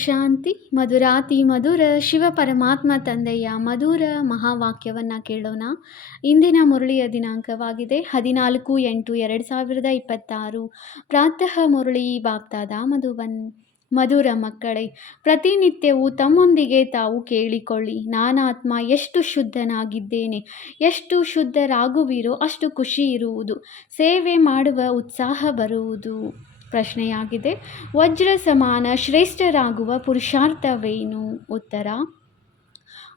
ಶಾಂತಿ. ಮಧುರಾತಿ ಮಧುರ ಶಿವ ಪರಮಾತ್ಮ ತಂದೆಯ ಮಧುರ ಮಹಾವಾಕ್ಯವನ್ನು ಕೇಳೋಣ. ಇಂದಿನ ಮುರಳಿಯ ದಿನಾಂಕವಾಗಿದೆ 14/8/2026. ಪ್ರಾತಃ ಮುರಳಿ ಬಾಪ್ತಾದ ಮಧುಬನ್. ಮಧುರ ಮಕ್ಕಳೇ, ಪ್ರತಿನಿತ್ಯವೂ ತಮ್ಮೊಂದಿಗೆ ತಾವು ಕೇಳಿಕೊಳ್ಳಿ, ನಾನಾತ್ಮ ಎಷ್ಟು ಶುದ್ಧನಾಗಿದ್ದೇನೆ. ಎಷ್ಟು ಶುದ್ಧರಾಗುವಿರೋ ಅಷ್ಟು ಖುಷಿ ಇರುವುದು, ಸೇವೆ ಮಾಡುವ ಉತ್ಸಾಹ ಬರುವುದು. ಪ್ರಶ್ನೆಯಾಗಿದೆ, ವಜ್ರ ಸಮಾನ ಶ್ರೇಷ್ಠರಾಗುವ ಪುರುಷಾರ್ಥವೇನು? ಉತ್ತರ: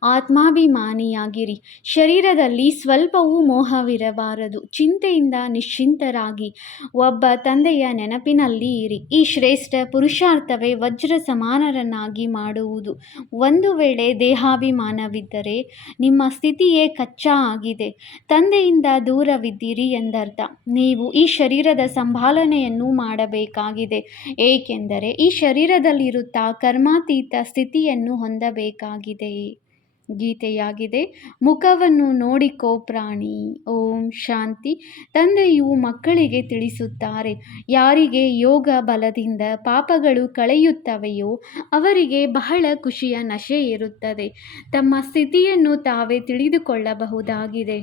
ಆತ್ಮಾಭಿಮಾನಿಯಾಗಿರಿ. ಶರೀರದಲ್ಲಿ ಸ್ವಲ್ಪವೂ ಮೋಹವಿರಬಾರದು. ಚಿಂತೆಯಿಂದ ನಿಶ್ಚಿಂತರಾಗಿ ಒಬ್ಬ ತಂದೆಯ ನೆನಪಿನಲ್ಲಿ ಇರಿ. ಈ ಶ್ರೇಷ್ಠ ಪುರುಷಾರ್ಥವೇ ವಜ್ರ ಸಮಾನರನ್ನಾಗಿ ಮಾಡುವುದು. ಒಂದು ವೇಳೆ ದೇಹಾಭಿಮಾನವಿದ್ದರೆ ನಿಮ್ಮ ಸ್ಥಿತಿಯೇ ಕಚ್ಚಾ ಆಗಿದೆ, ತಂದೆಯಿಂದ ದೂರವಿದ್ದೀರಿ ಎಂದರ್ಥ. ನೀವು ಈ ಶರೀರದ ಸಂಭಾಲನೆಯನ್ನು ಮಾಡಬೇಕಾಗಿದೆ, ಏಕೆಂದರೆ ಈ ಶರೀರದಲ್ಲಿರುತ್ತಾ ಕರ್ಮಾತೀತ ಸ್ಥಿತಿಯನ್ನು ಹೊಂದಬೇಕಾಗಿದೆ. ಗೀತೆಯಾಗಿದೆ. ಮುಖವನ್ನು ನೋಡಿಕೋ ಪ್ರಾಣಿ. ಓಂ ಶಾಂತಿ. ತಂದೆಯು ಮಕ್ಕಳಿಗೆ ತಿಳಿಸುತ್ತಾರೆ, ಯಾರಿಗೆ ಯೋಗ ಬಲದಿಂದ ಪಾಪಗಳು ಕಳೆಯುತ್ತವೆಯೋ ಅವರಿಗೆ ಬಹಳ ಖುಷಿಯ ನಶೆ ಇರುತ್ತದೆ. ತಮ್ಮ ಸ್ಥಿತಿಯನ್ನು ತಾವೇ ತಿಳಿದುಕೊಳ್ಳಬಹುದಾಗಿದೆ.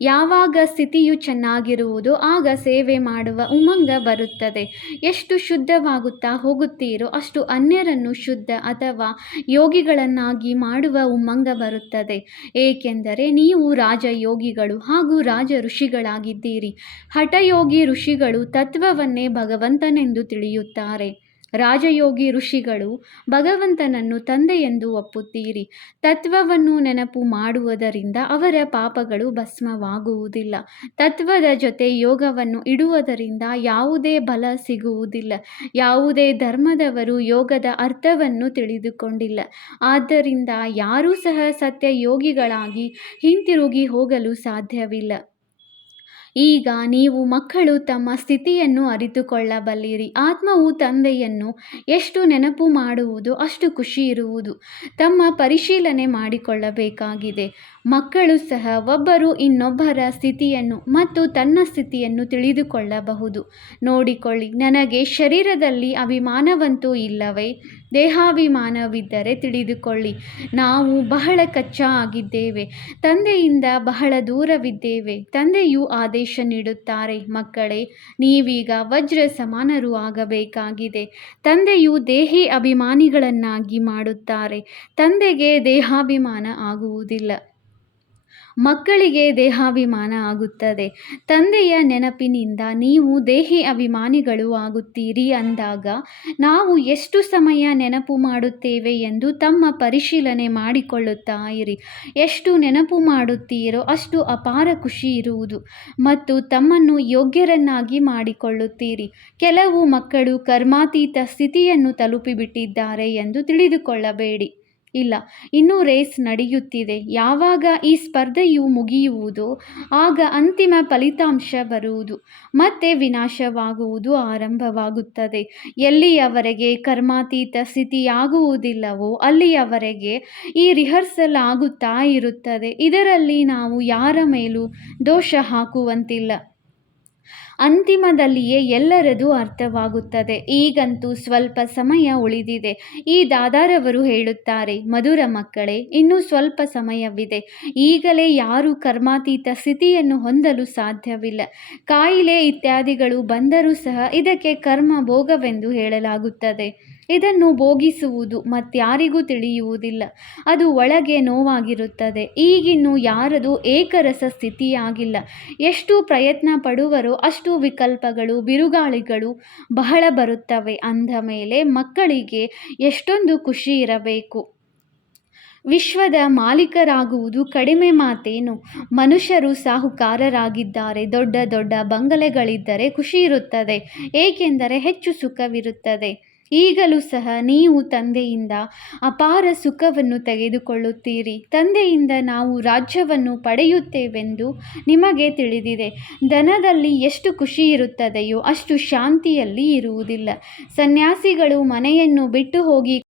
ಯಾವಾಗ ಸ್ಥಿತಿಯು ಚೆನ್ನಾಗಿರುವುದೋ ಆಗ ಸೇವೆ ಮಾಡುವ ಉಮಂಗ ಬರುತ್ತದೆ. ಎಷ್ಟು ಶುದ್ಧವಾಗುತ್ತಾ ಹೋಗುತ್ತೀರೋ ಅಷ್ಟು ಅನ್ಯರನ್ನು ಶುದ್ಧ ಅಥವಾ ಯೋಗಿಗಳನ್ನಾಗಿ ಮಾಡುವ ಉಮಂಗ ಬರುತ್ತದೆ. ಏಕೆಂದರೆ ನೀವು ರಾಜಯೋಗಿಗಳು ಹಾಗೂ ರಾಜ ಋಷಿಗಳಾಗಿದ್ದೀರಿ. ಹಠಯೋಗಿ ಋಷಿಗಳು ತತ್ವವನ್ನೇ ಭಗವಂತನೆಂದು ತಿಳಿಯುತ್ತಾರೆ. ರಾಜಯೋಗಿ ಋಷಿಗಳು ಭಗವಂತನನ್ನು ತಂದೆಯೆಂದು ಒಪ್ಪುತ್ತೀರಿ. ತತ್ವವನ್ನು ನೆನಪು ಮಾಡುವುದರಿಂದ ಅವರ ಪಾಪಗಳು ಭಸ್ಮವಾಗುವುದಿಲ್ಲ. ತತ್ವದ ಜೊತೆ ಯೋಗವನ್ನು ಇಡುವುದರಿಂದ ಯಾವುದೇ ಬಲ ಸಿಗುವುದಿಲ್ಲ. ಯಾವುದೇ ಧರ್ಮದವರು ಯೋಗದ ಅರ್ಥವನ್ನು ತಿಳಿದುಕೊಂಡಿಲ್ಲ. ಆದ್ದರಿಂದ ಯಾರೂ ಸಹ ಸತ್ಯ ಯೋಗಿಗಳಾಗಿ ಹಿಂತಿರುಗಿ ಹೋಗಲು ಸಾಧ್ಯವಿಲ್ಲ. ಈಗ ನೀವು ಮಕ್ಕಳು ತಮ್ಮ ಸ್ಥಿತಿಯನ್ನು ಅರಿತುಕೊಳ್ಳಬಲ್ಲಿರಿ. ಆತ್ಮವು ತಂದೆಯನ್ನು ಎಷ್ಟು ನೆನಪು ಮಾಡುವುದೋ ಅಷ್ಟು ಖುಷಿ ಇರುವುದು. ತಮ್ಮ ಪರಿಶೀಲನೆ ಮಾಡಿಕೊಳ್ಳಬೇಕಾಗಿದೆ. ಮಕ್ಕಳು ಸಹ ಒಬ್ಬರು ಇನ್ನೊಬ್ಬರ ಸ್ಥಿತಿಯನ್ನು ಮತ್ತು ತನ್ನ ಸ್ಥಿತಿಯನ್ನು ತಿಳಿದುಕೊಳ್ಳಬಹುದು. ನೋಡಿಕೊಳ್ಳಿ, ನನಗೆ ಶರೀರದಲ್ಲಿ ಅಭಿಮಾನವಂತೂ ಇಲ್ಲವೇ? ದೇಹಾಭಿಮಾನವಿದ್ದರೆ ತಿಳಿದುಕೊಳ್ಳಿ, ನಾವು ಬಹಳ ಕಚ್ಚಾ ಆಗಿದ್ದೇವೆ, ತಂದೆಯಿಂದ ಬಹಳ ದೂರವಿದ್ದೇವೆ. ತಂದೆಯು ಆದೇಶ ನೀಡುತ್ತಾರೆ, ಮಕ್ಕಳೇ, ನೀವೀಗ ವಜ್ರ ಸಮಾನರು ಆಗಬೇಕಾಗಿದೆ. ತಂದೆಯು ದೇಹಿ ಅಭಿಮಾನಿಗಳನ್ನಾಗಿ ಮಾಡುತ್ತಾರೆ. ತಂದೆಗೆ ದೇಹಾಭಿಮಾನ ಆಗುವುದಿಲ್ಲ, ಮಕ್ಕಳಿಗೆ ದೇಹಾಭಿಮಾನ ಆಗುತ್ತದೆ. ತಂದೆಯ ನೆನಪಿನಿಂದ ನೀವು ದೇಹಿ ಅಭಿಮಾನಿಗಳು ಆಗುತ್ತೀರಿ ಅಂದಾಗ ನಾವು ಎಷ್ಟು ಸಮಯ ನೆನಪು ಮಾಡುತ್ತೇವೆ ಎಂದು ತಮ್ಮ ಪರಿಶೀಲನೆ ಮಾಡಿಕೊಳ್ಳುತ್ತಾ ಇರಿ. ಎಷ್ಟು ನೆನಪು ಮಾಡುತ್ತೀರೋ ಅಷ್ಟು ಅಪಾರ ಖುಷಿ ಇರುವುದು ಮತ್ತು ತಮ್ಮನ್ನು ಯೋಗ್ಯರನ್ನಾಗಿ ಮಾಡಿಕೊಳ್ಳುತ್ತೀರಿ. ಕೆಲವು ಮಕ್ಕಳು ಕರ್ಮಾತೀತ ಸ್ಥಿತಿಯನ್ನು ತಲುಪಿಬಿಟ್ಟಿದ್ದಾರೆ ಎಂದು ತಿಳಿದುಕೊಳ್ಳಬೇಡಿ. ಇಲ್ಲ, ಇನ್ನೂ ರೇಸ್ ನಡೆಯುತ್ತಿದೆ. ಯಾವಾಗ ಈ ಸ್ಪರ್ಧೆಯು ಮುಗಿಯುವುದೋ ಆಗ ಅಂತಿಮ ಫಲಿತಾಂಶ ಬರುವುದು, ಮತ್ತೆ ವಿನಾಶವಾಗುವುದು ಆರಂಭವಾಗುತ್ತದೆ. ಎಲ್ಲಿಯವರೆಗೆ ಕರ್ಮಾತೀತ ಸ್ಥಿತಿಯಾಗುವುದಿಲ್ಲವೋ ಅಲ್ಲಿಯವರೆಗೆ ಈ ರಿಹರ್ಸಲ್ ಆಗುತ್ತಾ ಇರುತ್ತದೆ. ಇದರಲ್ಲಿ ನಾವು ಯಾರ ಮೇಲೂ ದೋಷ ಹಾಕುವಂತಿಲ್ಲ. ಅಂತಿಮದಲ್ಲಿಯೇ ಎಲ್ಲರದು ಅರ್ಥವಾಗುತ್ತದೆ. ಈಗಂತೂ ಸ್ವಲ್ಪ ಸಮಯ ಉಳಿದಿದೆ. ಈ ದಾದಾರವರು ಹೇಳುತ್ತಾರೆ, ಮಧುರ ಮಕ್ಕಳೇ, ಇನ್ನೂ ಸ್ವಲ್ಪ ಸಮಯವಿದೆ. ಈಗಲೇ ಯಾರೂ ಕರ್ಮಾತೀತ ಸ್ಥಿತಿಯನ್ನು ಹೊಂದಲು ಸಾಧ್ಯವಿಲ್ಲ. ಕಾಯಿಲೆ ಇತ್ಯಾದಿಗಳು ಬಂದರೂ ಸಹ ಇದಕ್ಕೆ ಕರ್ಮ ಭೋಗವೆಂದು ಹೇಳಲಾಗುತ್ತದೆ. ಇದನ್ನು ಭೋಗಿಸುವುದು ಮತ್ಯಾರಿಗೂ ತಿಳಿಯುವುದಿಲ್ಲ. ಅದು ಒಳಗೆ ನೋವಾಗಿರುತ್ತದೆ. ಈಗಿನ್ನೂ ಯಾರದು ಏಕರಸ ಸ್ಥಿತಿಯಾಗಿಲ್ಲ. ಎಷ್ಟು ಪ್ರಯತ್ನ ಪಡುವರೋ ಅಷ್ಟು ವಿಕಲ್ಪಗಳು, ಬಿರುಗಾಳಿಗಳು ಬಹಳ ಬರುತ್ತವೆ. ಅಂದ ಮೇಲೆ ಮಕ್ಕಳಿಗೆ ಎಷ್ಟೊಂದು ಖುಷಿ ಇರಬೇಕು. ವಿಶ್ವದ ಮಾಲೀಕರಾಗುವುದು ಕಡಿಮೆ ಮಾತೇನು? ಮನುಷ್ಯರು ಸಾಹುಕಾರರಾಗಿದ್ದಾರೆ. ದೊಡ್ಡ ದೊಡ್ಡ ಬಂಗಲೆಗಳಿದ್ದರೆ ಖುಷಿ ಇರುತ್ತದೆ, ಏಕೆಂದರೆ ಹೆಚ್ಚು ಸುಖವಿರುತ್ತದೆ. ಈಗಲೂ ಸಹ ನೀವು ತಂದೆಯಿಂದ ಅಪಾರ ಸುಖವನ್ನು ತೆಗೆದುಕೊಳ್ಳುತ್ತೀರಿ. ತಂದೆಯಿಂದ ನಾವು ರಾಜ್ಯವನ್ನು ಪಡೆಯುತ್ತೇವೆಂದು ನಿಮಗೆ ತಿಳಿದಿದೆ. ಧನದಲ್ಲಿ ಎಷ್ಟು ಖುಷಿ ಇರುತ್ತದೆಯೋ ಅಷ್ಟು ಶಾಂತಿಯಲ್ಲಿ ಇರುವುದಿಲ್ಲ. ಸನ್ಯಾಸಿಗಳು ಮನೆಯನ್ನು ಬಿಟ್ಟು ಹೋಗಿ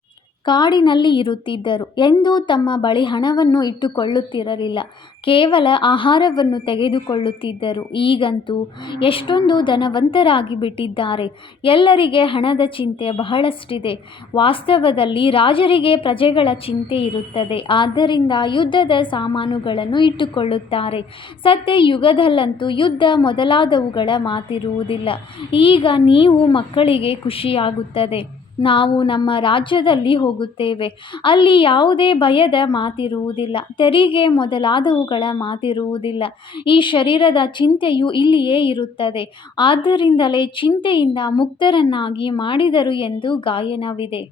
ಕಾಡಿನಲ್ಲಿ ಇರುತ್ತಿದ್ದರು. ಎಂದೂ ತಮ್ಮ ಬಳಿ ಹಣವನ್ನು ಇಟ್ಟುಕೊಳ್ಳುತ್ತಿರಲಿಲ್ಲ. ಕೇವಲ ಆಹಾರವನ್ನು ತೆಗೆದುಕೊಳ್ಳುತ್ತಿದ್ದರು. ಈಗಂತೂ ಎಷ್ಟೊಂದು ಧನವಂತರಾಗಿ ಬಿಟ್ಟಿದ್ದಾರೆ. ಎಲ್ಲರಿಗೆ ಹಣದ ಚಿಂತೆ ಬಹಳಷ್ಟಿದೆ. ವಾಸ್ತವದಲ್ಲಿ ರಾಜರಿಗೆ ಪ್ರಜೆಗಳ ಚಿಂತೆ ಇರುತ್ತದೆ. ಆದ್ದರಿಂದ ಯುದ್ಧದ ಸಾಮಾನುಗಳನ್ನು ಇಟ್ಟುಕೊಳ್ಳುತ್ತಾರೆ. ಸತ್ಯ ಯುಗದಲ್ಲಂತೂ ಯುದ್ಧ ಮೊದಲಾದವುಗಳ ಮಾತಿರುವುದಿಲ್ಲ. ಈಗ ನೀವು ಮಕ್ಕಳಿಗೆ ಖುಷಿಯಾಗುತ್ತದೆ. ನಾವು ನಮ್ಮ ರಾಜ್ಯದಲ್ಲಿ ಹೋಗುತ್ತೇವೆ. ಅಲ್ಲಿ ಯಾವುದೇ ಭಯದ ಮಾತಿರುವುದಿಲ್ಲ. ತೆರಿಗೆ ಮೊದಲಾದವುಗಳ ಮಾತಿರುವುದಿಲ್ಲ. ಈ ಶರೀರದ ಚಿಂತೆಯು ಇಲ್ಲಿಯೇ ಇರುತ್ತದೆ. ಆದ್ದರಿಂದಲೇ ಚಿಂತೆಯಿಂದ ಮುಕ್ತರನ್ನಾಗಿ ಮಾಡಿದರು ಎಂದು ಗಾಯನವಿದೆ.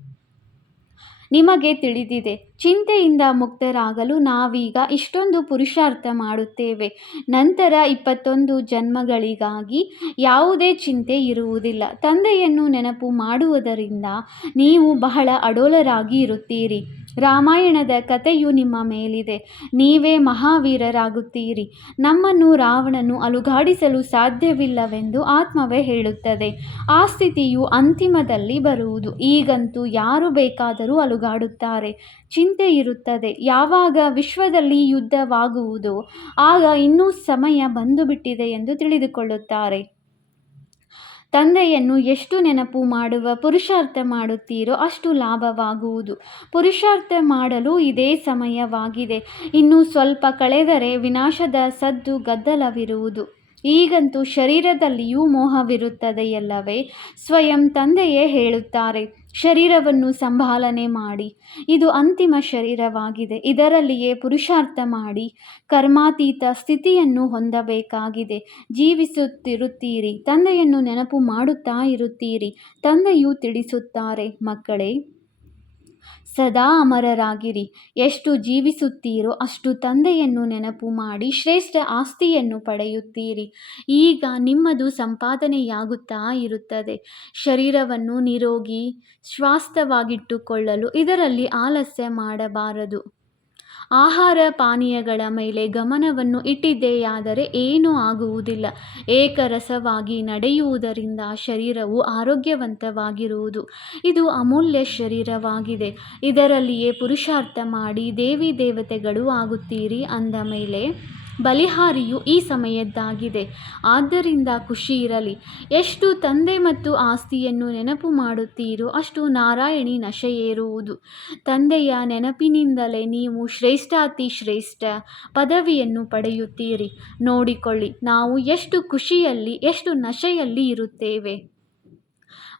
ನಿಮಗೆ ತಿಳಿದಿದೆ, ಚಿಂತೆಯಿಂದ ಮುಕ್ತರಾಗಲು ನಾವೀಗ ಇಷ್ಟೊಂದು ಪುರುಷಾರ್ಥ ಮಾಡುತ್ತೇವೆ. ನಂತರ 21 ಜನ್ಮಗಳಿಗಾಗಿ ಯಾವುದೇ ಚಿಂತೆ ಇರುವುದಿಲ್ಲ. ತಂದೆಯನ್ನು ನೆನಪು ಮಾಡುವುದರಿಂದ ನೀವು ಬಹಳ ಅಡೋಲರಾಗಿ ಇರುತ್ತೀರಿ. ರಾಮಾಯಣದ ಕಥೆಯು ನಿಮ್ಮ ಮೇಲಿದೆ. ನೀವೇ ಮಹಾವೀರರಾಗುತ್ತೀರಿ. ನಮ್ಮನ್ನು ರಾವಣನು ಅಲುಗಾಡಿಸಲು ಸಾಧ್ಯವಿಲ್ಲವೆಂದು ಆತ್ಮವೇ ಹೇಳುತ್ತದೆ. ಆ ಸ್ಥಿತಿಯು ಅಂತಿಮದಲ್ಲಿ ಬರುವುದು. ಈಗಂತೂ ಯಾರು ಬೇಕಾದರೂ ಅಲುಗಾಡುತ್ತಾರೆ. ಚಿಂತೆ ಇರುತ್ತದೆ. ಯಾವಾಗ ವಿಶ್ವದಲ್ಲಿ ಯುದ್ಧವಾಗುವುದೋ ಆಗ ಇನ್ನೂ ಸಮಯ ಬಂದುಬಿಟ್ಟಿದೆ ಎಂದು ತಿಳಿದುಕೊಳ್ಳುತ್ತಾರೆ. ತಂದೆಯನ್ನು ಎಷ್ಟು ನೆನಪು ಮಾಡುವ ಪುರುಷಾರ್ಥ ಮಾಡುತ್ತೀರೋ ಅಷ್ಟು ಲಾಭವಾಗುವುದು. ಪುರುಷಾರ್ಥ ಮಾಡಲು ಇದೇ ಸಮಯವಾಗಿದೆ. ಇನ್ನು ಸ್ವಲ್ಪ ಕಳೆದರೆ ವಿನಾಶದ ಸದ್ದು ಗದ್ದಲವಿರುವುದು. ಈಗಂತೂ ಶರೀರದಲ್ಲಿಯೂ ಮೋಹವಿರುತ್ತದೆಯಲ್ಲವೇ? ಸ್ವಯಂ ತಂದೆಯೇ ಹೇಳುತ್ತಾರೆ, ಶರೀರವನ್ನು ಸಂಭಾಲನೆ ಮಾಡಿ. ಇದು ಅಂತಿಮ ಶರೀರವಾಗಿದೆ. ಇದರಲ್ಲಿಯೇ ಪುರುಷಾರ್ಥ ಮಾಡಿ ಕರ್ಮಾತೀತ ಸ್ಥಿತಿಯನ್ನು ಹೊಂದಬೇಕಾಗಿದೆ. ಜೀವಿಸುತ್ತಿರುತ್ತೀರಿ. ತಂದೆಯನ್ನು ನೆನಪು ಮಾಡುತ್ತಾ ಇರುತ್ತೀರಿ. ತಂದೆಯು ತಿಳಿಸುತ್ತಾರೆ, ಮಕ್ಕಳೇ, ಸದಾ ಅಮರರಾಗಿರಿ. ಎಷ್ಟು ಜೀವಿಸುತ್ತೀರೋ ಅಷ್ಟು ತಂದೆಯನ್ನು ನೆನಪು ಮಾಡಿ ಶ್ರೇಷ್ಠ ಆಸ್ತಿಯನ್ನು ಪಡೆಯುತ್ತೀರಿ. ಈಗ ನಿಮ್ಮದು ಸಂಪಾದನೆಯಾಗುತ್ತಾ ಇರುತ್ತದೆ. ಶರೀರವನ್ನು ನಿರೋಗಿ ಸ್ವಾಸ್ಥ್ಯವಾಗಿಟ್ಟುಕೊಳ್ಳಲು ಇದರಲ್ಲಿ ಆಲಸ್ಯ ಮಾಡಬಾರದು. ಆಹಾರ ಪಾನೀಯಗಳ ಮೇಲೆ ಗಮನವನ್ನು ಇಟ್ಟಿದ್ದೆಯಾದರೆ ಏನೂ ಆಗುವುದಿಲ್ಲ. ಏಕರಸವಾಗಿ ನಡೆಯುವುದರಿಂದ ಶರೀರವು ಆರೋಗ್ಯವಂತವಾಗಿರುವುದು. ಇದು ಅಮೂಲ್ಯ ಶರೀರವಾಗಿದೆ. ಇದರಲ್ಲಿಯೇ ಪುರುಷಾರ್ಥ ಮಾಡಿ ದೇವಿ ದೇವತೆಗಳು ಆಗುತ್ತೀರಿ. ಅಂದ ಮೇಲೆ ಬಲಿಹಾರಿಯು ಈ ಸಮಯದ್ದಾಗಿದೆ. ಆದ್ದರಿಂದ ಖುಷಿ ಇರಲಿ. ಎಷ್ಟು ತಂದೆ ಮತ್ತು ಆಸ್ತಿಯನ್ನು ನೆನಪು ಮಾಡುತ್ತೀರೋ ಅಷ್ಟು ನಾರಾಯಣಿ ನಶೆಯೇರುವುದು. ತಂದೆಯ ನೆನಪಿನಿಂದಲೇ ನೀವು ಶ್ರೇಷ್ಠಾತಿ ಶ್ರೇಷ್ಠ ಪದವಿಯನ್ನು ಪಡೆಯುತ್ತೀರಿ. ನೋಡಿಕೊಳ್ಳಿ, ನಾವು ಎಷ್ಟು ಖುಷಿಯಲ್ಲಿ, ಎಷ್ಟು ನಶೆಯಲ್ಲಿ ಇರುತ್ತೇವೆ.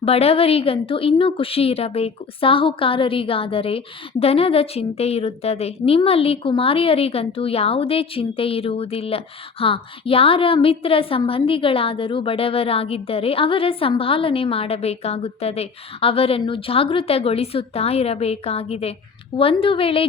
ಬಡವರಿಗಂತೂ ಇನ್ನೂ ಖುಷಿ ಇರಬೇಕು. ಸಾಹುಕಾರರಿಗಾದರೆ ಧನದ ಚಿಂತೆ ಇರುತ್ತದೆ. ನಿಮ್ಮಲ್ಲಿ ಕುಮಾರಿಯರಿಗಂತೂ ಯಾವುದೇ ಚಿಂತೆ ಇರುವುದಿಲ್ಲ. ಯಾರ ಮಿತ್ರ ಸಂಬಂಧಿಗಳಾದರೂ ಬಡವರಾಗಿದ್ದರೆ ಅವರ ಸಂಭಾಲನೆ ಮಾಡಬೇಕಾಗುತ್ತದೆ. ಅವರನ್ನು ಜಾಗೃತಗೊಳಿಸುತ್ತಾ ಇರಬೇಕಾಗಿದೆ. ಒಂದು ವೇಳೆ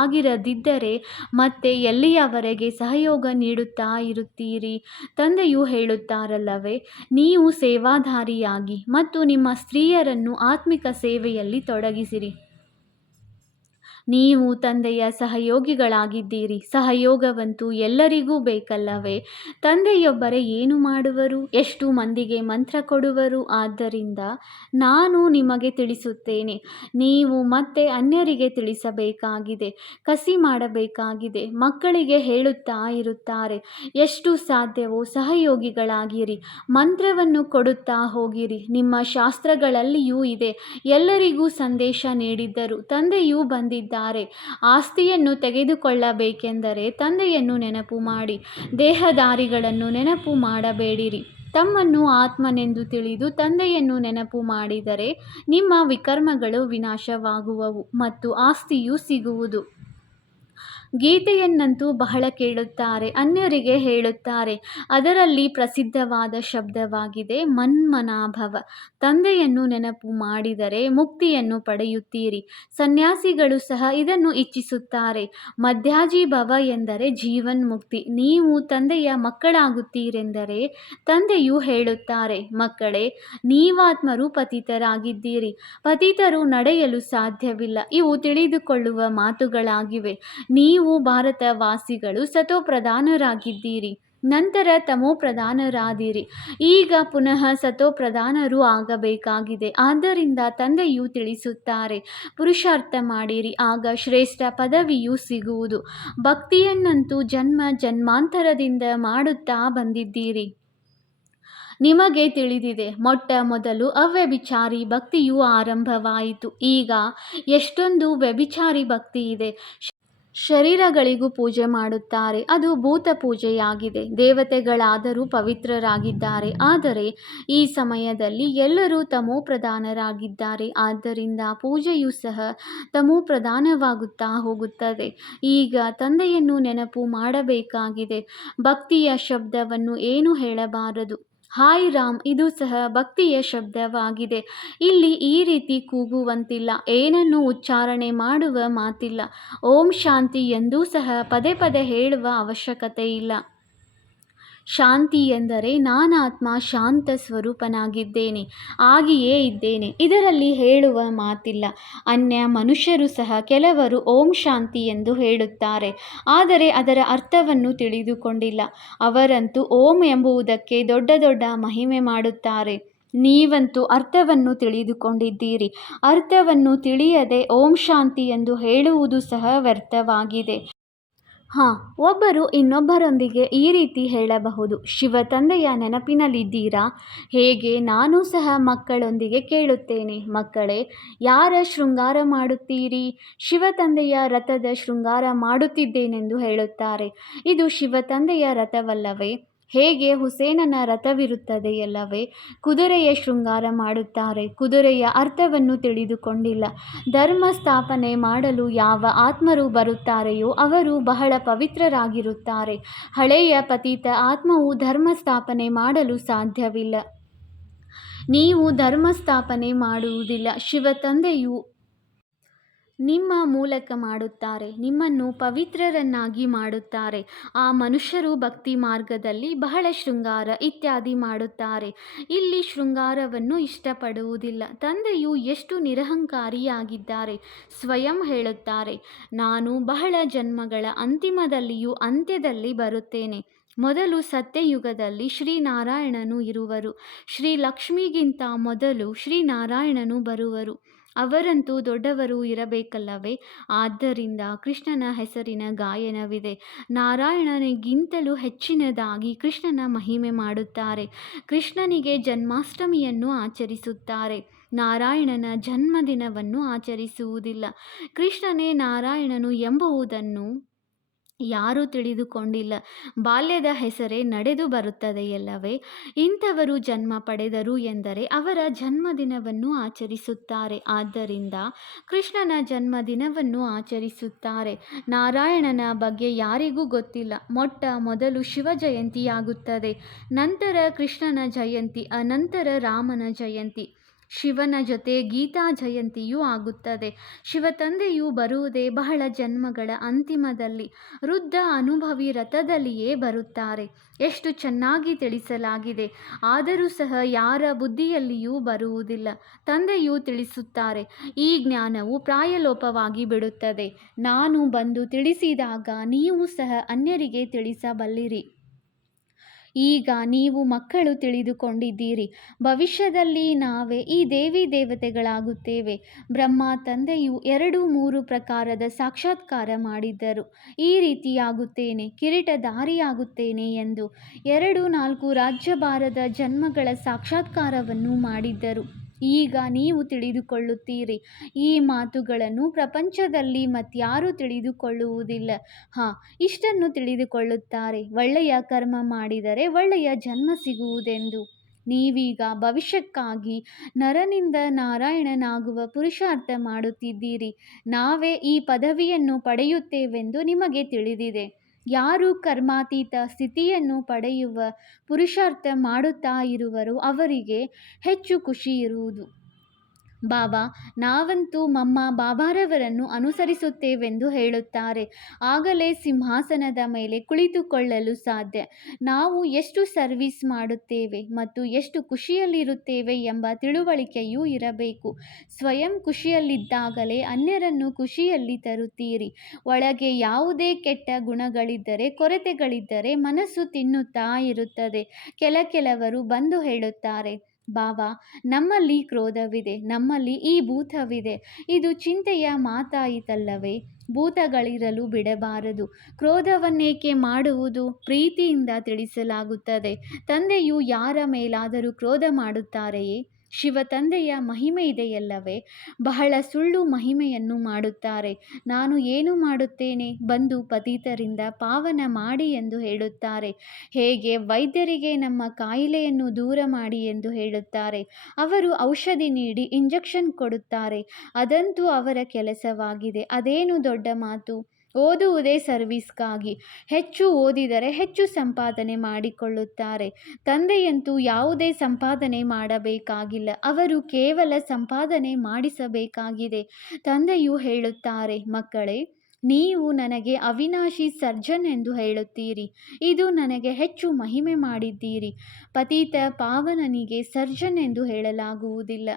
ಆಗಿರದಿದ್ದರೆ ಮತ್ತೆ ಎಲ್ಲಿಯವರೆಗೆ ಸಹಯೋಗ ನೀಡುತ್ತಾ ಇರುತ್ತೀರಿ? ತಂದೆಯು ಹೇಳುತ್ತಾರಲ್ಲವೇ, ನೀವು ಸೇವಾಧಾರಿಯಾಗಿ ಮತ್ತು ನಿಮ್ಮ ಸ್ತ್ರೀಯರನ್ನು ಆತ್ಮಿಕ ಸೇವೆಯಲ್ಲಿ ತೊಡಗಿಸಿರಿ. ನೀವು ತಂದೆಯ ಸಹಯೋಗಿಗಳಾಗಿದ್ದೀರಿ. ಸಹಯೋಗವಂತೂ ಎಲ್ಲರಿಗೂ ಬೇಕಲ್ಲವೇ? ತಂದೆಯೊಬ್ಬರೇ ಏನು ಮಾಡುವರು? ಎಷ್ಟು ಮಂದಿಗೆ ಮಂತ್ರ ಕೊಡುವರು? ಆದ್ದರಿಂದ ನಾನು ನಿಮಗೆ ತಿಳಿಸುತ್ತೇನೆ. ನೀವು ಮತ್ತೆ ಅನ್ಯರಿಗೆ ತಿಳಿಸಬೇಕಾಗಿದೆ. ಕಸಿ ಮಾಡಬೇಕಾಗಿದೆ. ಮಕ್ಕಳಿಗೆ ಹೇಳುತ್ತಾ ಇರುತ್ತಾರೆ, ಎಷ್ಟು ಸಾಧ್ಯವೋ ಸಹಯೋಗಿಗಳಾಗಿರಿ. ಮಂತ್ರವನ್ನು ಕೊಡುತ್ತಾ ಹೋಗಿರಿ. ನಿಮ್ಮ ಶಾಸ್ತ್ರಗಳಲ್ಲಿಯೂ ಇದೆ. ಎಲ್ಲರಿಗೂ ಸಂದೇಶ ನೀಡಿದ್ದರು. ತಂದೆಯೂ ಬಂದಿದ್ದಾರೆ. ಆಸ್ತಿಯನ್ನು ತೆಗೆದುಕೊಳ್ಳಬೇಕೆಂದರೆ ತಂದೆಯನ್ನು ನೆನಪು ಮಾಡಿ. ದೇಹಧಾರಿಗಳನ್ನು ನೆನಪು ಮಾಡಬೇಡಿರಿ. ತಮ್ಮನ್ನು ಆತ್ಮನೆಂದು ತಿಳಿದು ತಂದೆಯನ್ನು ನೆನಪು ಮಾಡಿದರೆ ನಿಮ್ಮ ವಿಕರ್ಮಗಳು ವಿನಾಶವಾಗುವವು ಮತ್ತು ಆಸ್ತಿಯೂ ಸಿಗುವುದು. ಗೀತೆಯನ್ನಂತೂ ಬಹಳ ಕೇಳುತ್ತಾರೆ. ಅನ್ಯರಿಗೆ ಹೇಳುತ್ತಾರೆ. ಅದರಲ್ಲಿ ಪ್ರಸಿದ್ಧವಾದ ಶಬ್ದವಾಗಿದೆ, ಮನ್ಮನಾಭವ. ತಂದೆಯನ್ನು ನೆನಪು ಮಾಡಿದರೆ ಮುಕ್ತಿಯನ್ನು ಪಡೆಯುತ್ತೀರಿ. ಸನ್ಯಾಸಿಗಳು ಸಹ ಇದನ್ನು ಇಚ್ಛಿಸುತ್ತಾರೆ. ಮಧ್ಯಾಜೀಭವ ಎಂದರೆ ಜೀವನ್ಮುಕ್ತಿ. ನೀವು ತಂದೆಯ ಮಕ್ಕಳಾಗುತ್ತೀರೆಂದರೆ ತಂದೆಯು ಹೇಳುತ್ತಾರೆ, ಮಕ್ಕಳೇ, ನೀವಾತ್ಮರು ಪತಿತರಾಗಿದ್ದೀರಿ. ಪತಿತರು ನಡೆಯಲು ಸಾಧ್ಯವಿಲ್ಲ. ಇವು ತಿಳಿದುಕೊಳ್ಳುವ ಮಾತುಗಳಾಗಿವೆ. ನೀವು ಭಾರತವಾಸಿಗಳು ಸತೋಪ್ರಧಾನರಾಗಿದ್ದೀರಿ. ನಂತರ ತಮೋಪ್ರಧಾನರಾದಿರಿ. ಈಗ ಪುನಃ ಸತೋಪ್ರಧಾನರೂ ಆಗಬೇಕಾಗಿದೆ. ಆದ್ದರಿಂದ ತಂದೆಯು ತಿಳಿಸುತ್ತಾರೆ, ಪುರುಷಾರ್ಥ ಮಾಡಿರಿ, ಆಗ ಶ್ರೇಷ್ಠ ಪದವಿಯು ಸಿಗುವುದು. ಭಕ್ತಿಯನ್ನಂತೂ ಜನ್ಮ ಜನ್ಮಾಂತರದಿಂದ ಮಾಡುತ್ತಾ ಬಂದಿದ್ದೀರಿ. ನಿಮಗೆ ತಿಳಿದಿದೆ, ಮೊಟ್ಟ ಮೊದಲು ಅವ್ಯಭಿಚಾರಿ ಭಕ್ತಿಯು ಆರಂಭವಾಯಿತು. ಈಗ ಎಷ್ಟೊಂದು ವ್ಯಭಿಚಾರಿ ಭಕ್ತಿ ಇದೆ. ಶರೀರಗಳಿಗೂ ಪೂಜೆ ಮಾಡುತ್ತಾರೆ, ಅದು ಭೂತ ಪೂಜೆಯಾಗಿದೆ. ದೇವತೆಗಳಾದರೂ ಪವಿತ್ರರಾಗಿದ್ದಾರೆ, ಆದರೆ ಈ ಸಮಯದಲ್ಲಿ ಎಲ್ಲರೂ ತಮೋಪ್ರಧಾನರಾಗಿದ್ದಾರೆ. ಆದ್ದರಿಂದ ಪೂಜೆಯೂ ಸಹ ತಮೋಪ್ರಧಾನವಾಗುತ್ತಾ ಹೋಗುತ್ತದೆ. ಈಗ ತಂದೆಯನ್ನು ನೆನಪು ಮಾಡಬೇಕಾಗಿದೆ. ಭಕ್ತಿಯ ಶಬ್ದವನ್ನು ಏನು ಹೇಳಬಾರದು. ಹಾಯ್ ರಾಮ್, ಇದು ಸಹ ಭಕ್ತಿಯ ಶಬ್ದವಾಗಿದೆ. ಇಲ್ಲಿ ಈ ರೀತಿ ಕೂಗುವಂತಿಲ್ಲ, ಏನನ್ನು ಉಚ್ಚಾರಣೆ ಮಾಡುವ ಮಾತಿಲ್ಲ. ಓಂ ಶಾಂತಿ ಎಂದೂ ಸಹ ಪದೇ ಪದೇ ಹೇಳುವ ಅವಶ್ಯಕತೆ ಇಲ್ಲ. ಶಾಂತಿ ಎಂದರೆ ನಾನಾತ್ಮ ಶಾಂತ ಸ್ವರೂಪನಾಗಿದ್ದೇನೆ, ಆಗಿಯೇ ಇದ್ದೇನೆ. ಇದರಲ್ಲಿ ಹೇಳುವ ಮಾತಿಲ್ಲ. ಅನ್ಯ ಮನುಷ್ಯರು ಸಹ ಕೆಲವರು ಓಂ ಶಾಂತಿ ಎಂದು ಹೇಳುತ್ತಾರೆ, ಆದರೆ ಅದರ ಅರ್ಥವನ್ನು ತಿಳಿದುಕೊಂಡಿಲ್ಲ. ಅವರಂತೂ ಓಂ ಎಂಬುದಕ್ಕೆ ದೊಡ್ಡ ದೊಡ್ಡ ಮಹಿಮೆ ಮಾಡುತ್ತಾರೆ. ನೀವಂತೂ ಅರ್ಥವನ್ನು ತಿಳಿದುಕೊಂಡಿದ್ದೀರಿ. ಅರ್ಥವನ್ನು ತಿಳಿಯದೆ ಓಂ ಶಾಂತಿ ಎಂದು ಹೇಳುವುದು ಸಹ ವ್ಯರ್ಥವಾಗಿದೆ. ಒಬ್ಬರು ಇನ್ನೊಬ್ಬರೊಂದಿಗೆ ಈ ರೀತಿ ಹೇಳಬಹುದು, ಶಿವ ತಂದೆಯ ನೆನಪಿನಲ್ಲಿದ್ದೀರಾ? ಹೇಗೆ? ನಾನೂ ಸಹ ಮಕ್ಕಳೊಂದಿಗೆ ಕೇಳುತ್ತೇನೆ, ಮಕ್ಕಳೇ, ಯಾರ ಶೃಂಗಾರ ಮಾಡುತ್ತೀರಿ? ಶಿವ ತಂದೆಯ ರಥದ ಶೃಂಗಾರ ಮಾಡುತ್ತಿದ್ದೇನೆಂದು ಹೇಳುತ್ತಾರೆ. ಇದು ಶಿವ ತಂದೆಯ ರಥವಲ್ಲವೇ? ಹೇಗೆ ಹುಸೇನನ ರಥವಿರುತ್ತದೆಯಲ್ಲವೇ? ಕುದುರೆಯ ಶೃಂಗಾರ ಮಾಡುತ್ತಾರೆ. ಕುದುರೆಯ ಅರ್ಥವನ್ನು ತಿಳಿದುಕೊಂಡಿಲ್ಲ. ಧರ್ಮ ಸ್ಥಾಪನೆ ಮಾಡಲು ಯಾವ ಆತ್ಮರು ಬರುತ್ತಾರೆಯೋ ಅವರು ಬಹಳ ಪವಿತ್ರರಾಗಿರುತ್ತಾರೆ. ಹಳೆಯ ಪತಿತ ಆತ್ಮವು ಧರ್ಮ ಸ್ಥಾಪನೆ ಮಾಡಲು ಸಾಧ್ಯವಿಲ್ಲ. ನೀವು ಧರ್ಮ ಸ್ಥಾಪನೆ ಮಾಡುವುದಿಲ್ಲ, ಶಿವ ತಂದೆಯು ನಿಮ್ಮ ಮೂಲಕ ಮಾಡುತ್ತಾರೆ. ನಿಮ್ಮನ್ನು ಪವಿತ್ರರನ್ನಾಗಿ ಮಾಡುತ್ತಾರೆ. ಆ ಮನುಷ್ಯರು ಭಕ್ತಿ ಮಾರ್ಗದಲ್ಲಿ ಬಹಳ ಶೃಂಗಾರ ಇತ್ಯಾದಿ ಮಾಡುತ್ತಾರೆ. ಇಲ್ಲಿ ಶೃಂಗಾರವನ್ನು ಇಷ್ಟಪಡುವುದಿಲ್ಲ. ತಂದೆಯು ಎಷ್ಟು ನಿರಹಂಕಾರಿಯಾಗಿದ್ದಾರೆ. ಸ್ವಯಂ ಹೇಳುತ್ತಾರೆ, ನಾನು ಬಹಳ ಜನ್ಮಗಳ ಅಂತಿಮದಲ್ಲಿಯೂ ಅಂತ್ಯದಲ್ಲಿ ಬರುತ್ತೇನೆ. ಮೊದಲು ಸತ್ಯಯುಗದಲ್ಲಿ ಶ್ರೀನಾರಾಯಣನು ಇರುವರು. ಶ್ರೀ ಲಕ್ಷ್ಮಿಗಿಂತ ಮೊದಲು ಶ್ರೀನಾರಾಯಣನು ಬರುವರು. ಅವರಂತೂ ದೊಡ್ಡವರು ಇರಬೇಕಲ್ಲವೇ? ಆದ್ದರಿಂದ ಕೃಷ್ಣನ ಹೆಸರಿನ ಗಾಯನವಿದೆ. ನಾರಾಯಣನಿಗಿಂತಲೂ ಹೆಚ್ಚಿನದಾಗಿ ಕೃಷ್ಣನ ಮಹಿಮೆ ಮಾಡುತ್ತಾರೆ. ಕೃಷ್ಣನಿಗೆ ಜನ್ಮಾಷ್ಟಮಿಯನ್ನು ಆಚರಿಸುತ್ತಾರೆ, ನಾರಾಯಣನ ಜನ್ಮದಿನವನ್ನು ಆಚರಿಸುವುದಿಲ್ಲ. ಕೃಷ್ಣನೇ ನಾರಾಯಣನು ಎಂಬುದನ್ನು ಯಾರೂ ತಿಳಿದುಕೊಂಡಿಲ್ಲ. ಬಾಲ್ಯದ ಹೆಸರೇ ನಡೆದು ಬರುತ್ತದೆಯಲ್ಲವೇ? ಇಂಥವರು ಜನ್ಮ ಪಡೆದರು ಎಂದರೆ ಅವರ ಜನ್ಮದಿನವನ್ನು ಆಚರಿಸುತ್ತಾರೆ. ಆದ್ದರಿಂದ ಕೃಷ್ಣನ ಜನ್ಮದಿನವನ್ನು ಆಚರಿಸುತ್ತಾರೆ. ನಾರಾಯಣನ ಬಗ್ಗೆ ಯಾರಿಗೂ ಗೊತ್ತಿಲ್ಲ. ಮೊಟ್ಟ ಮೊದಲು ಶಿವ ಜಯಂತಿಯಾಗುತ್ತದೆ, ನಂತರ ಕೃಷ್ಣನ ಜಯಂತಿ, ಅನಂತರ ರಾಮನ ಜಯಂತಿ, ಶಿವನ ಜೊತೆ ಗೀತಾ ಜಯಂತಿಯೂ ಆಗುತ್ತದೆ. ಶಿವ ತಂದೆಯು ಬರುವುದೇ ಬಹಳ ಜನ್ಮಗಳ ಅಂತಿಮದಲ್ಲಿ. ವೃದ್ಧ ಅನುಭವಿ ರಥದಲ್ಲಿಯೇ ಬರುತ್ತಾರೆ. ಎಷ್ಟು ಚೆನ್ನಾಗಿ ತಿಳಿಸಲಾಗಿದೆ. ಆದರೂ ಸಹ ಯಾರ ಬುದ್ಧಿಯಲ್ಲಿಯೂ ಬರುವುದಿಲ್ಲ. ತಂದೆಯು ತಿಳಿಸುತ್ತಾರೆ, ಈ ಜ್ಞಾನವು ಪ್ರಾಯಲೋಪವಾಗಿ ಬಿಡುತ್ತದೆ. ನಾನು ಬಂದು ತಿಳಿಸಿದಾಗ ನೀವು ಸಹ ಅನ್ಯರಿಗೆ ತಿಳಿಸಬಲ್ಲಿರಿ. ಈಗ ನೀವು ಮಕ್ಕಳು ತಿಳಿದುಕೊಂಡಿದ್ದೀರಿ. ಭವಿಷ್ಯದಲ್ಲಿ ನಾವೇ ಈ ದೇವಿ ದೇವತೆಗಳಾಗುತ್ತೇವೆ. ಬ್ರಹ್ಮ ತಂದೆಯು 2-3 ಪ್ರಕಾರದ ಸಾಕ್ಷಾತ್ಕಾರ ಮಾಡಿದ್ದರು. ಈ ರೀತಿಯಾಗುತ್ತೇನೆ, ಕಿರೀಟಧಾರಿಯಾಗುತ್ತೇನೆ ಎಂದು 2-4 ರಾಜ್ಯಭಾರದ ಜನ್ಮಗಳ ಸಾಕ್ಷಾತ್ಕಾರವನ್ನು ಮಾಡಿದ್ದರು. ಈಗ ನೀವು ತಿಳಿದುಕೊಳ್ಳುತ್ತೀರಿ. ಈ ಮಾತುಗಳನ್ನು ಪ್ರಪಂಚದಲ್ಲಿ ಮತ್ಯಾರೂ ತಿಳಿದುಕೊಳ್ಳುವುದಿಲ್ಲ. ಇಷ್ಟನ್ನು ತಿಳಿದುಕೊಳ್ಳುತ್ತಾರೆ, ಒಳ್ಳೆಯ ಕರ್ಮ ಮಾಡಿದರೆ ಒಳ್ಳೆಯ ಜನ್ಮ ಸಿಗುವುದೆಂದು. ನೀವೀಗ ಭವಿಷ್ಯಕ್ಕಾಗಿ ನರನಿಂದ ನಾರಾಯಣನಾಗುವ ಪುರುಷಾರ್ಥ ಮಾಡುತ್ತಿದ್ದೀರಿ. ನಾವೇ ಈ ಪದವಿಯನ್ನು ಪಡೆಯುತ್ತೇವೆಂದು ನಿಮಗೆ ತಿಳಿದಿದೆ. ಯಾರು ಕರ್ಮಾತೀತ ಸ್ಥಿತಿಯನ್ನು ಪಡೆಯುವ ಪುರುಷಾರ್ಥ ಮಾಡುತ್ತಾ ಇರುವರೋ ಅವರಿಗೆ ಹೆಚ್ಚು ಖುಷಿ ಇರುವುದು. ಬಾಬಾ, ನಾವಂತೂ ಮಮ್ಮ ಬಾಬಾರವರನ್ನು ಅನುಸರಿಸುತ್ತೇವೆಂದು ಹೇಳುತ್ತಾರೆ. ಆಗಲೇ ಸಿಂಹಾಸನದ ಮೇಲೆ ಕುಳಿತುಕೊಳ್ಳಲು ಸಾಧ್ಯ. ನಾವು ಎಷ್ಟು ಸರ್ವಿಸ್ ಮಾಡುತ್ತೇವೆ ಮತ್ತು ಎಷ್ಟು ಖುಷಿಯಲ್ಲಿರುತ್ತೇವೆ ಎಂಬ ತಿಳುವಳಿಕೆಯೂ ಇರಬೇಕು. ಸ್ವಯಂ ಖುಷಿಯಲ್ಲಿದ್ದಾಗಲೇ ಅನ್ಯರನ್ನು ಖುಷಿಯಲ್ಲಿ ತರುತ್ತೀರಿ. ಒಳಗೆ ಯಾವುದೇ ಕೆಟ್ಟ ಗುಣಗಳಿದ್ದರೆ, ಕೊರತೆಗಳಿದ್ದರೆ ಮನಸ್ಸು ತಿನ್ನುತ್ತಾ ಇರುತ್ತದೆ. ಕೆಲವರು ಬಂದು ಹೇಳುತ್ತಾರೆ, ಬಾಬಾ, ನಮ್ಮಲ್ಲಿ ಕ್ರೋಧವಿದೆ, ನಮ್ಮಲ್ಲಿ ಈ ಭೂತವಿದೆ. ಇದು ಚಿಂತೆಯ ಮಾತಾಯಿತಲ್ಲವೇ? ಭೂತಗಳಿರಲು ಬಿಡಬಾರದು. ಕ್ರೋಧವನ್ನೇಕೆ ಮಾಡುವುದು? ಪ್ರೀತಿಯಿಂದ ತಿಳಿಸಲಾಗುತ್ತದೆ. ತಂದೆಯು ಯಾರ ಮೇಲಾದರೂ ಕ್ರೋಧ ಮಾಡುತ್ತಾರೆಯೇ? ಶಿವ ತಂದೆಯ ಮಹಿಮೆ ಇದೆಯಲ್ಲವೇ? ಬಹಳ ಸುಳ್ಳು ಮಹಿಮೆಯನ್ನು ಮಾಡುತ್ತಾರೆ. ನಾನು ಏನು ಮಾಡುತ್ತೇನೆ? ಬಂದು ಪತಿತರಿಂದ ಪಾವನ ಮಾಡಿ ಎಂದು ಹೇಳುತ್ತಾರೆ. ಹೇಗೆ ವೈದ್ಯರಿಗೆ ನಮ್ಮ ಕಾಯಿಲೆಯನ್ನು ದೂರ ಮಾಡಿ ಎಂದು ಹೇಳುತ್ತಾರೆ. ಅವರು ಔಷಧಿ ನೀಡಿ ಇಂಜೆಕ್ಷನ್ ಕೊಡುತ್ತಾರೆ. ಅದಂತೂ ಅವರ ಕೆಲಸವಾಗಿದೆ. ಅದೇನು ದೊಡ್ಡ ಮಾತು? ಓದುವುದೇ ಸರ್ವಿಸ್ಗಾಗಿ. ಹೆಚ್ಚು ಓದಿದರೆ ಹೆಚ್ಚು ಸಂಪಾದನೆ ಮಾಡಿಕೊಳ್ಳುತ್ತಾರೆ. ತಂದೆಯಂತೂ ಯಾವುದೇ ಸಂಪಾದನೆ ಮಾಡಬೇಕಾಗಿಲ್ಲ. ಅವರು ಕೇವಲ ಸಂಪಾದನೆ ಮಾಡಿಸಬೇಕಾಗಿದೆ. ತಂದೆಯು ಹೇಳುತ್ತಾರೆ, ಮಕ್ಕಳೇ, ನೀವು ನನಗೆ ಅವಿನಾಶಿ ಸರ್ಜನ್ ಎಂದು ಹೇಳುತ್ತೀರಿ. ಇದು ನನಗೆ ಹೆಚ್ಚು ಮಹಿಮೆ ಮಾಡಿದ್ದೀರಿ. ಪತಿತ ಪಾವನನಿಗೆ ಸರ್ಜನ್ ಎಂದು ಹೇಳಲಾಗುವುದಿಲ್ಲ.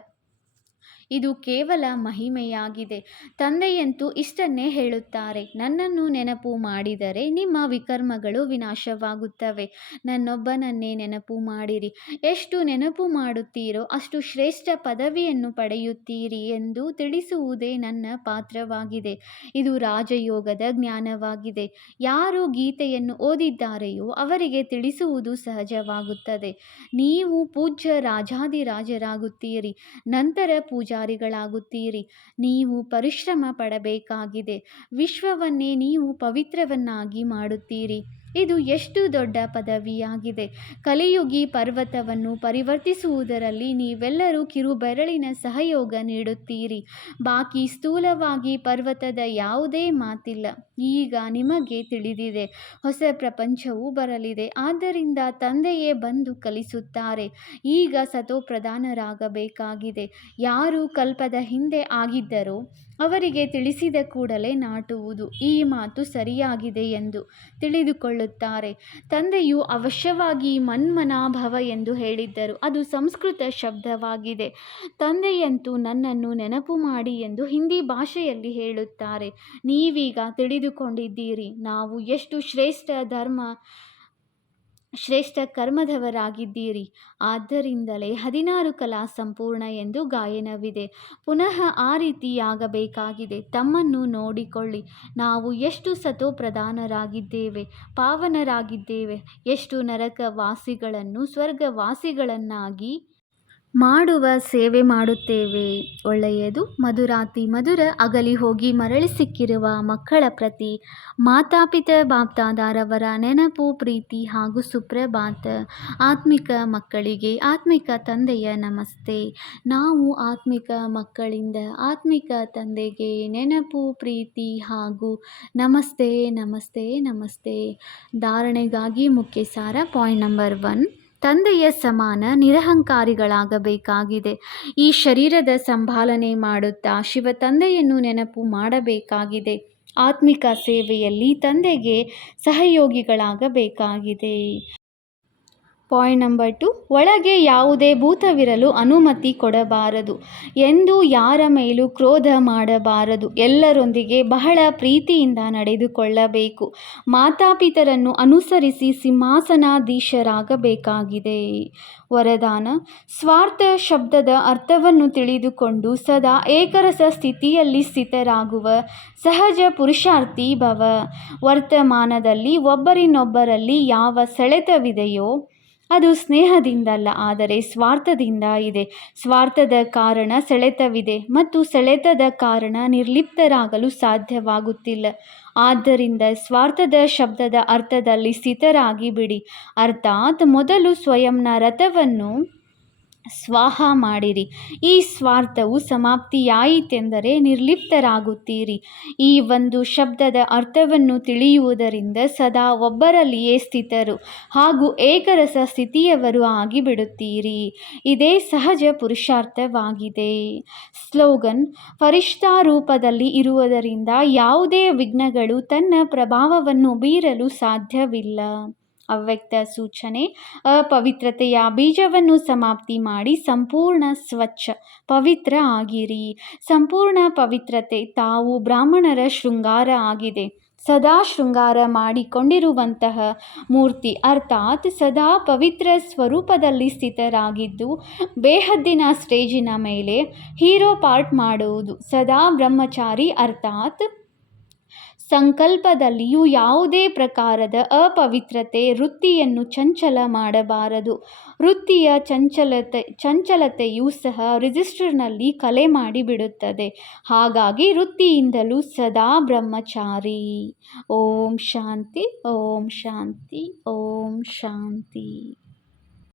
ಇದು ಕೇವಲ ಮಹಿಮೆಯಾಗಿದೆ. ತಂದೆಯಂತೂ ಇಷ್ಟನ್ನೇ ಹೇಳುತ್ತಾರೆ, ನನ್ನನ್ನು ನೆನಪು ಮಾಡಿದರೆ ನಿಮ್ಮ ವಿಕರ್ಮಗಳು ವಿನಾಶವಾಗುತ್ತವೆ. ನನ್ನೊಬ್ಬನನ್ನೇ ನೆನಪು ಮಾಡಿರಿ. ಎಷ್ಟು ನೆನಪು ಮಾಡುತ್ತೀರೋ ಅಷ್ಟು ಶ್ರೇಷ್ಠ ಪದವಿಯನ್ನು ಪಡೆಯುತ್ತೀರಿ ಎಂದು ತಿಳಿಸುವುದೇ ನನ್ನ ಪಾತ್ರವಾಗಿದೆ. ಇದು ರಾಜಯೋಗದ ಜ್ಞಾನವಾಗಿದೆ. ಯಾರು ಗೀತೆಯನ್ನು ಓದಿದ್ದಾರೆಯೋ ಅವರಿಗೆ ತಿಳಿಸುವುದು ಸಹಜವಾಗುತ್ತದೆ. ನೀವು ಪೂಜ್ಯ ರಾಜಾದಿರಾಜರಾಗುತ್ತೀರಿ, ನಂತರ ಪೂಜಾರಿಗಳಾಗುತ್ತೀರಿ. ನೀವು ಪರಿಶ್ರಮ ಪಡಬೇಕಾಗಿದೆ. ವಿಶ್ವವನ್ನೇ ನೀವು ಪವಿತ್ರವನ್ನಾಗಿ ಮಾಡುತ್ತೀರಿ. ಇದು ಎಷ್ಟು ದೊಡ್ಡ ಪದವಿಯಾಗಿದೆ. ಕಲಿಯುಗಿ ಪರ್ವತವನ್ನು ಪರಿವರ್ತಿಸುವುದರಲ್ಲಿ ನೀವೆಲ್ಲರೂ ಕಿರುಬೆರಳಿನ ಸಹಯೋಗ ನೀಡುತ್ತೀರಿ. ಬಾಕಿ ಸ್ಥೂಲವಾಗಿ ಪರ್ವತದ ಯಾವುದೇ ಮಾತಿಲ್ಲ. ಈಗ ನಿಮಗೆ ತಿಳಿದಿದೆ, ಹೊಸ ಪ್ರಪಂಚವೂ ಬರಲಿದೆ. ಆದ್ದರಿಂದ ತಂದೆಯೇ ಬಂದು ಕಲಿಸುತ್ತಾರೆ. ಈಗ ಸತೋಪ್ರಧಾನರಾಗಬೇಕಾಗಿದೆ. ಯಾರು ಕಲ್ಪದ ಹಿಂದೆ ಆಗಿದ್ದರೋ ಅವರಿಗೆ ತಿಳಿಸಿದ ಕೂಡಲೇ ನಾಟುವುದು. ಈ ಮಾತು ಸರಿಯಾಗಿದೆ ಎಂದು ತಿಳಿದುಕೊಳ್ಳುತ್ತಾರೆ. ತಂದೆಯು ಅವಶ್ಯವಾಗಿ ಮನ್ಮನಾಭವ ಎಂದು ಹೇಳಿದ್ದರು. ಅದು ಸಂಸ್ಕೃತ ಶಬ್ದವಾಗಿದೆ. ತಂದೆಯಂತೂ ನನ್ನನ್ನು ನೆನಪು ಮಾಡಿ ಎಂದು ಹಿಂದಿ ಭಾಷೆಯಲ್ಲಿ ಹೇಳುತ್ತಾರೆ. ನೀವೀಗ ತಿಳಿದುಕೊಂಡಿದ್ದೀರಿ ನಾವು ಎಷ್ಟು ಶ್ರೇಷ್ಠ ಕರ್ಮದವರಾಗಿದ್ದೀರಿ. ಆದ್ದರಿಂದಲೇ 16 ಕಲಾ ಸಂಪೂರ್ಣ ಎಂದು ಗಾಯನವಿದೆ. ಪುನಃ ಆ ರೀತಿಯಾಗಬೇಕಾಗಿದೆ. ತಮ್ಮನ್ನು ನೋಡಿಕೊಳ್ಳಿ. ನಾವು ಎಷ್ಟು ಸತೋಪ್ರಧಾನರಾಗಿದ್ದೇವೆ, ಪಾವನರಾಗಿದ್ದೇವೆ. ಎಷ್ಟು ನರಕವಾಸಿಗಳನ್ನು ಸ್ವರ್ಗವಾಸಿಗಳನ್ನಾಗಿ ಮಾಡುವ ಸೇವೆ ಮಾಡುತ್ತೇವೆ. ಒಳ್ಳೆಯದು. ಮಧುರಾತಿ ಮಧುರ ಅಗಲಿ ಹೋಗಿ ಮರಳಿ ಸಿಕ್ಕಿರುವ ಮಕ್ಕಳ ಪ್ರತಿ ಮಾತಾಪಿತ ಬಾಪ್ದಾದಾರವರ ನೆನಪು, ಪ್ರೀತಿ ಹಾಗೂ ಸುಪ್ರಭಾತ. ಆತ್ಮಿಕ ಮಕ್ಕಳಿಗೆ ಆತ್ಮಿಕ ತಂದೆಯ ನಮಸ್ತೆ. ನಾವು ಆತ್ಮಿಕ ಮಕ್ಕಳಿಂದ ಆತ್ಮಿಕ ತಂದೆಗೆ ನೆನಪು, ಪ್ರೀತಿ ಹಾಗೂ ನಮಸ್ತೆ ನಮಸ್ತೆ ನಮಸ್ತೆ. ಧಾರಣೆಗಾಗಿ ಮುಖ್ಯ ಸಾರ. ಪಾಯಿಂಟ್ ನಂಬರ್ 1, ತಂದೆಯ ಸಮಾನ ನಿರಹಂಕಾರಿಗಳಾಗಬೇಕಾಗಿದೆ. ಈ ಶರೀರದ ಸಂಭಾಲನೆ ಮಾಡುತ್ತಾ ಶಿವ ತಂದೆಯನ್ನು ನೆನಪು ಮಾಡಬೇಕಾಗಿದೆ. ಆತ್ಮಿಕ ಸೇವೆಯಲ್ಲಿ ತಂದೆಗೆ ಸಹಯೋಗಿಗಳಾಗಬೇಕಾಗಿದೆ. ಪಾಯಿಂಟ್ ನಂಬರ್ 2, ಒಳಗೆ ಯಾವುದೇ ಭೂತವಿರಲು ಅನುಮತಿ ಕೊಡಬಾರದು. ಎಂದೂ ಯಾರ ಮೇಲೂ ಕ್ರೋಧ ಮಾಡಬಾರದು. ಎಲ್ಲರೊಂದಿಗೆ ಬಹಳ ಪ್ರೀತಿಯಿಂದ ನಡೆದುಕೊಳ್ಳಬೇಕು. ಮಾತಾಪಿತರನ್ನು ಅನುಸರಿಸಿ ಸಿಂಹಾಸನಾಧೀಶರಾಗಬೇಕಾಗಿದೆ. ವರದಾನ: ಸ್ವಾರ್ಥ ಶಬ್ದದ ಅರ್ಥವನ್ನು ತಿಳಿದುಕೊಂಡು ಸದಾ ಏಕರಸ ಸ್ಥಿತಿಯಲ್ಲಿ ಸ್ಥಿತರಾಗುವ ಸಹಜ ಪುರುಷಾರ್ಥಿ ಭವ. ವರ್ತಮಾನದಲ್ಲಿ ಒಬ್ಬರಿನೊಬ್ಬರಲ್ಲಿ ಯಾವ ಸೆಳೆತವಿದೆಯೋ ಅದು ಸ್ನೇಹದಿಂದಲ್ಲ, ಆದರೆ ಸ್ವಾರ್ಥದಿಂದ ಇದೆ. ಸ್ವಾರ್ಥದ ಕಾರಣ ಸೆಳೆತವಿದೆ ಮತ್ತು ಸೆಳೆತದ ಕಾರಣ ನಿರ್ಲಿಪ್ತರಾಗಲು ಸಾಧ್ಯವಾಗುತ್ತಿಲ್ಲ. ಆದ್ದರಿಂದ ಸ್ವಾರ್ಥದ ಶಬ್ದದ ಅರ್ಥದಲ್ಲಿ ಸ್ಥಿತರಾಗಿ ಬಿಡಿ. ಅರ್ಥಾತ್ ಮೊದಲು ಸ್ವಯಂನ ರಥವನ್ನು ಸ್ವಾಹ ಮಾಡಿರಿ. ಈ ಸ್ವಾರ್ಥವು ಸಮಾಪ್ತಿಯಾಯಿತೆಂದರೆ ನಿರ್ಲಿಪ್ತರಾಗುತ್ತೀರಿ. ಈ ಒಂದು ಶಬ್ದದ ಅರ್ಥವನ್ನು ತಿಳಿಯುವುದರಿಂದ ಸದಾ ಒಬ್ಬರಲ್ಲಿಯೇ ಸ್ಥಿತರು ಹಾಗೂ ಏಕರಸ ಸ್ಥಿತಿಯವರು ಆಗಿಬಿಡುತ್ತೀರಿ. ಇದೇ ಸಹಜ ಪುರುಷಾರ್ಥವಾಗಿದೆ. ಸ್ಲೋಗನ್: ಫರಿಷ್ಠಾ ರೂಪದಲ್ಲಿ ಇರುವುದರಿಂದ ಯಾವುದೇ ವಿಘ್ನಗಳು ತನ್ನ ಪ್ರಭಾವವನ್ನು ಬೀರಲು ಸಾಧ್ಯವಿಲ್ಲ. ಅವ್ಯಕ್ತ ಸೂಚನೆ: ಅಪವಿತ್ರತೆಯ ಬೀಜವನ್ನು ಸಮಾಪ್ತಿ ಮಾಡಿ ಸಂಪೂರ್ಣ ಸ್ವಚ್ಛ ಪವಿತ್ರ ಆಗಿರಿ. ಸಂಪೂರ್ಣ ಪವಿತ್ರತೆ ತಾವು ಬ್ರಾಹ್ಮಣರ ಶೃಂಗಾರ ಆಗಿದೆ. ಸದಾ ಶೃಂಗಾರ ಮಾಡಿಕೊಂಡಿರುವಂತಹ ಮೂರ್ತಿ ಅರ್ಥಾತ್ ಸದಾ ಪವಿತ್ರ ಸ್ವರೂಪದಲ್ಲಿ ಸ್ಥಿತರಾಗಿದ್ದು ಬೇಹದ್ದಿನ ಸ್ಟೇಜಿನ ಮೇಲೆ ಹೀರೋ ಪಾರ್ಟ್ ಮಾಡುವುದು. ಸದಾ ಬ್ರಹ್ಮಚಾರಿ ಅರ್ಥಾತ್ ಸಂಕಲ್ಪದಲ್ಲಿಯೂ ಯಾವುದೇ ಪ್ರಕಾರದ ಅಪವಿತ್ರತೆ ವೃತ್ತಿಯನ್ನು ಚಂಚಲ ಮಾಡಬಾರದು. ವೃತ್ತಿಯ ಚಂಚಲತೆಯೂ ಸಹ ರಿಜಿಸ್ಟರ್ನಲ್ಲಿ ಕಲೆ ಮಾಡಿಬಿಡುತ್ತದೆ. ಹಾಗಾಗಿ ವೃತ್ತಿಯಿಂದಲೂ ಸದಾ ಬ್ರಹ್ಮಚಾರಿ. ಓಂ ಶಾಂತಿ, ಓಂ ಶಾಂತಿ, ಓಂ ಶಾಂತಿ.